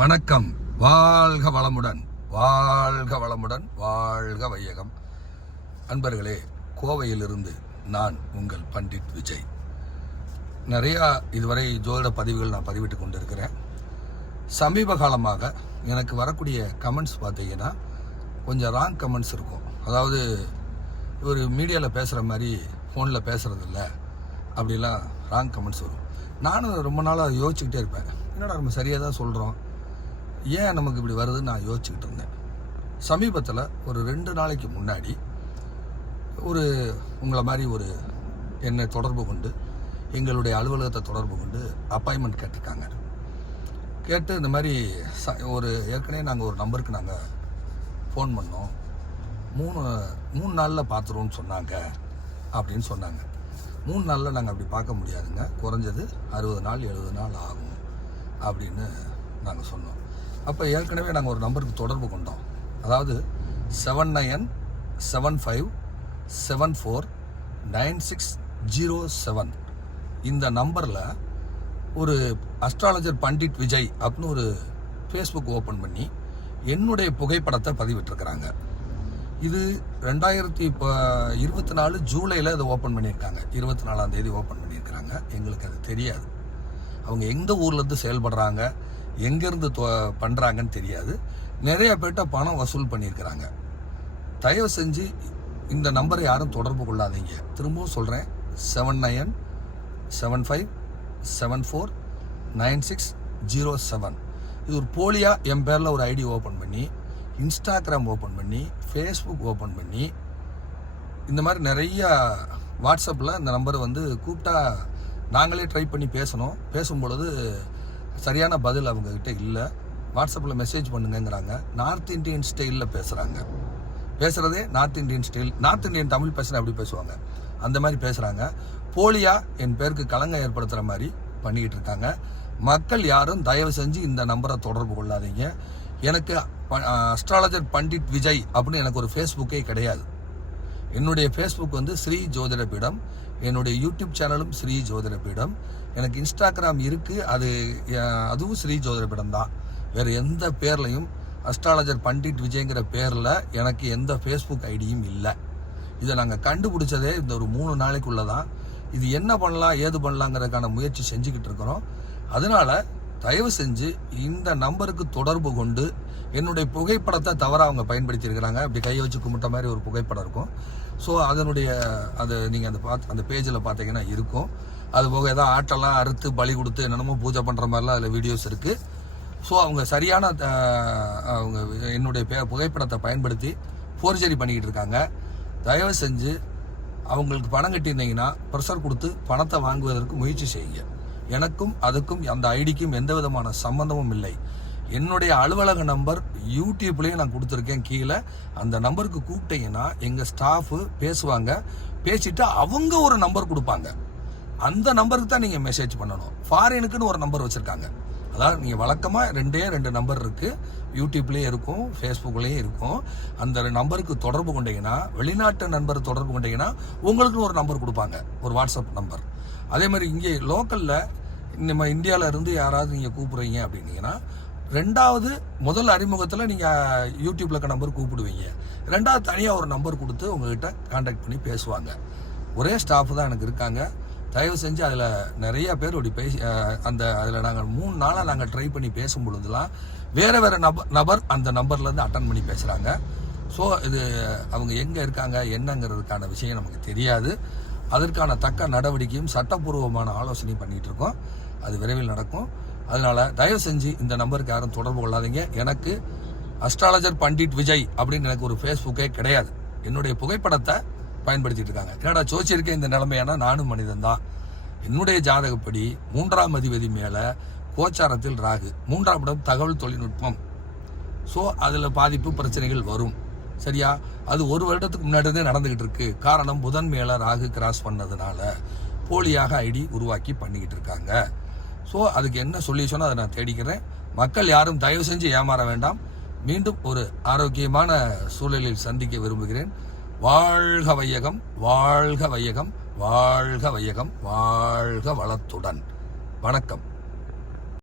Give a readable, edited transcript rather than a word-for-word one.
வணக்கம். வாழ்க வளமுடன், வாழ்க வளமுடன், வாழ்க வையகம். அன்பர்களே, கோவையிலிருந்து நான் உங்கள் பண்டிட் விஜய். நிறையா இதுவரை ஜோதிட பதிவுகள் நான் பதிவிட்டு கொண்டிருக்கிறேன். சமீப காலமாக எனக்கு வரக்கூடிய கமெண்ட்ஸ் பார்த்தீங்கன்னா கொஞ்சம் ராங் கமெண்ட்ஸ் இருக்கும். அதாவது ஒரு மீடியாவில் பேசுகிற மாதிரி ஃபோனில் பேசுகிறதில்ல, அப்படிலாம் ராங் கமெண்ட்ஸ் வரும். நானும் ரொம்ப நாளாக யோசிச்சுக்கிட்டே இருப்பேன், என்னடா நம்ம சரியாக தான் சொல்கிறோம், ஏன் நமக்கு இப்படி வருதுன்னு நான் யோசிச்சுக்கிட்டு இருந்தேன். சமீபத்தில் ஒரு 2 நாளைக்கு முன்னாடி உங்களை மாதிரி என்னை தொடர்பு கொண்டு எங்களுடைய அலுவலகத்தை தொடர்பு கொண்டு அப்பாயின்மெண்ட் கேட்டிருக்காங்க. கேட்டு இந்த மாதிரி ஏற்கனவே நாங்கள் ஒரு நம்பருக்கு நாங்கள் ஃபோன் பண்ணோம், 3 நாளில் பார்த்துருவோன்னு சொன்னாங்க அப்படின்னு சொன்னாங்க. 3 நாளில் நாங்கள் அப்படி பார்க்க முடியாதுங்க, குறைஞ்சது 60 நாள் 70 நாள் ஆகும் அப்படின்னு நாங்கள் சொன்னோம். அப்போ ஏற்கனவே நாங்கள் ஒரு நம்பருக்கு தொடர்பு கொண்டோம். அதாவது 7975749607 இந்த நம்பரில் ஒரு அஸ்ட்ராலஜர் பண்டிட் விஜய் அப்படின்னு ஒரு ஃபேஸ்புக் ஓப்பன் பண்ணி என்னுடைய புகைப்படத்தை பதிவிட்டிருக்கிறாங்க. இது 2024 ஜூலையில் அதை ஓப்பன் பண்ணியிருக்காங்க. 24ஆம் தேதி ஓப்பன் பண்ணியிருக்கிறாங்க. எங்களுக்கு அது தெரியாது. அவங்க எந்த ஊர்லேருந்து செயல்படுறாங்க, எங்கேருந்து பண்ணுறாங்கன்னு தெரியாது. நிறைய பேர்கிட்ட பணம் வசூல் பண்ணியிருக்கிறாங்க. தயவு செஞ்சு இந்த நம்பரை யாரும் தொடர்பு கொள்ளாதீங்க. திரும்பவும் சொல்கிறேன், 7975749607. இது ஒரு போலியாக என் பேரில் ஒரு ஐடி ஓப்பன் பண்ணி, இன்ஸ்டாகிராம் ஓப்பன் பண்ணி, ஃபேஸ்புக் ஓப்பன் பண்ணி, இந்த மாதிரி நிறையா வாட்ஸ்அப்பில் இந்த நம்பரை கூப்பிட்டா நாங்களே ட்ரை பண்ணி பேசும்பொழுது சரியான பதில் அவங்கக்கிட்ட இல்லை. வாட்ஸ்அப்பில் மெசேஜ் பண்ணுங்கிறாங்க. நார்த் இந்தியன் ஸ்டைலில் பேசுகிறதே north Indian style. North Indian Tamil பேசுனா எப்படி பேசுவாங்க, அந்த மாதிரி பேசுகிறாங்க. போலியாக என் பேருக்கு களங்கம் ஏற்படுத்துகிற மாதிரி பண்ணிக்கிட்டு இருக்காங்க. மக்கள் யாரும் தயவு செஞ்சு இந்த நம்பரை தொடர்பு கொள்ளாதீங்க. எனக்கு அஸ்ட்ராலஜர் பண்டிட் விஜய் அப்படின்னு எனக்கு ஒரு ஃபேஸ்புக்கே கிடையாது. என்னுடைய ஃபேஸ்புக் ஸ்ரீ ஜோதிட பீடம். என்னுடைய யூடியூப் சேனலும் ஸ்ரீ ஜோதிட பீடம். எனக்கு இன்ஸ்டாகிராம் இருக்குது, அதுவும் ஸ்ரீ ஜோதிட பீடம் தான். வேறு எந்த பேர்லையும் அஸ்ட்ராலஜர் பண்டிட் விஜய்ங்கிற பேரில் எனக்கு எந்த ஃபேஸ்புக் ஐடியும் இல்லை. இதை நாங்கள் கண்டுபிடிச்சதே இந்த ஒரு 3 நாளைக்குள்ளே தான். இது என்ன பண்ணலாம் ஏது பண்ணலாங்கிறதுக்கான முயற்சி செஞ்சுக்கிட்டு இருக்கிறோம். அதனால் தயவு செஞ்சு இந்த நம்பருக்கு தொடர்பு கொண்டு என்னுடைய புகைப்படத்தை தவறாக அவங்க பயன்படுத்தியிருக்கிறாங்க. அப்படி கை வச்சு கும்பிட்ட மாதிரி ஒரு புகைப்படம் இருக்கும். ஸோ அது நீங்கள் அந்த பேஜில் பார்த்தீங்கன்னா இருக்கும். அது போக ஏதாவது ஆட்டெல்லாம் அறுத்து பலி கொடுத்து என்னென்னமோ பூஜை பண்ணுற மாதிரிலாம் அதில் வீடியோஸ் இருக்குது. ஸோ அவங்க சரியான அவங்க என்னுடைய புகைப்படத்தை பயன்படுத்தி ஃபோர்ஜரி பண்ணிக்கிட்டு இருக்காங்க. தயவு செஞ்சு அவங்களுக்கு பணம் கட்டியிருந்தீங்கன்னா ப்ரெஷர் கொடுத்து பணத்தை வாங்குவதற்கு முயற்சி செய்யுங்க. எனக்கும் அதுக்கும் அந்த ஐடிக்கும் எந்த விதமான சம்பந்தமும் இல்லை. என்னுடைய அலுவலக நம்பர் யூடியூப்லேயும் நான் கொடுத்துருக்கேன் கீழே. அந்த நம்பருக்கு கூப்பிட்டீங்கன்னா எங்கள் ஸ்டாஃபு பேசுவாங்க. பேசிட்டு அவங்க ஒரு நம்பர் கொடுப்பாங்க. அந்த நம்பருக்கு தான் நீங்கள் மெசேஜ் பண்ணணும். ஃபாரினுக்குன்னு ஒரு நம்பர் வச்சுருக்காங்க. அதாவது நீங்கள் வழக்கமாக 2 நம்பர் இருக்குது, யூடியூப்லேயும் இருக்கும், ஃபேஸ்புக்லேயும் இருக்கும். அந்த நம்பருக்கு தொடர்பு கொண்டீங்கன்னா, வெளிநாட்டு நண்பர் தொடர்பு கொண்டீங்கன்னா உங்களுக்குன்னு ஒரு நம்பர் கொடுப்பாங்க, ஒரு வாட்ஸ்அப் நம்பர். அதே மாதிரி இங்கே லோக்கலில் நம்ம இந்தியாவில் இருந்து யாராவது நீங்கள் கூப்பிட்றீங்க அப்படின்னீங்கன்னா, முதல் அறிமுகத்தில் நீங்கள் யூடியூப்பில் இருக்க நம்பர் கூப்பிடுவீங்க. 2வது தனியாக ஒரு நம்பர் கொடுத்து உங்கள்கிட்ட கான்டாக்ட் பண்ணி பேசுவாங்க. ஒரே ஸ்டாஃப் தான் எனக்கு இருக்காங்க. தயவு செஞ்சு அதில் நிறையா பேர் அப்படி அதில் நாங்கள் 3 நாளாக நாங்கள் ட்ரை பண்ணி பேசும் பொழுதுலாம் வேறு நபர் அந்த நம்பர்லேருந்து அட்டன் பண்ணி பேசுகிறாங்க. ஸோ இது அவங்க எங்கே இருக்காங்க என்னங்கிறதுக்கான விஷயம் நமக்கு தெரியாது. அதற்கான தக்க நடவடிக்கையும் சட்டப்பூர்வமான ஆலோசனையும் பண்ணிகிட்டு இருக்கோம். அது விரைவில் நடக்கும். அதனால் தயவு செஞ்சு இந்த நம்பருக்கு யாரும் தொடர்பு கொள்ளாதீங்க. எனக்கு அஸ்ட்ராலஜர் பண்டிட் விஜய் அப்படின்னு எனக்கு ஒரு ஃபேஸ்புக்கே கிடையாது. என்னுடைய புகைப்படத்தை பயன்படுத்திட்டு இருக்காங்க. என்னடா சோச்சிருக்க இந்த நிலைமையான, நானும் மனிதன் தான். என்னுடைய ஜாதகப்படி 3ஆம் அதிபதி மேலே கோச்சாரத்தில் ராகு, 3ஆம் இடம் தகவல் தொழில்நுட்பம். ஸோ அதில் பாதிப்பு பிரச்சனைகள் வரும். சரியா? அது 1 வருடத்துக்கு முன்னாடியே நடந்துகிட்டு இருக்கு. காரணம் புதன் மேலே ராகு கிராஸ் பண்ணதுனால போலியாக ஐடி உருவாக்கி பண்ணிக்கிட்டு இருக்காங்க. ஸோ அதுக்கு என்ன சொல்யூஷனோ அதை நான் தேடிக்கிறேன். மக்கள் யாரும் தயவு செஞ்சு ஏமாற வேண்டாம். மீண்டும் ஒரு ஆரோக்கியமான சூழலில் சந்திக்க விரும்புகிறேன். வாழ்க வையகம், வாழ்க வையகம், வாழ்க வையகம், வாழ்க வளத்துடன். வணக்கம்.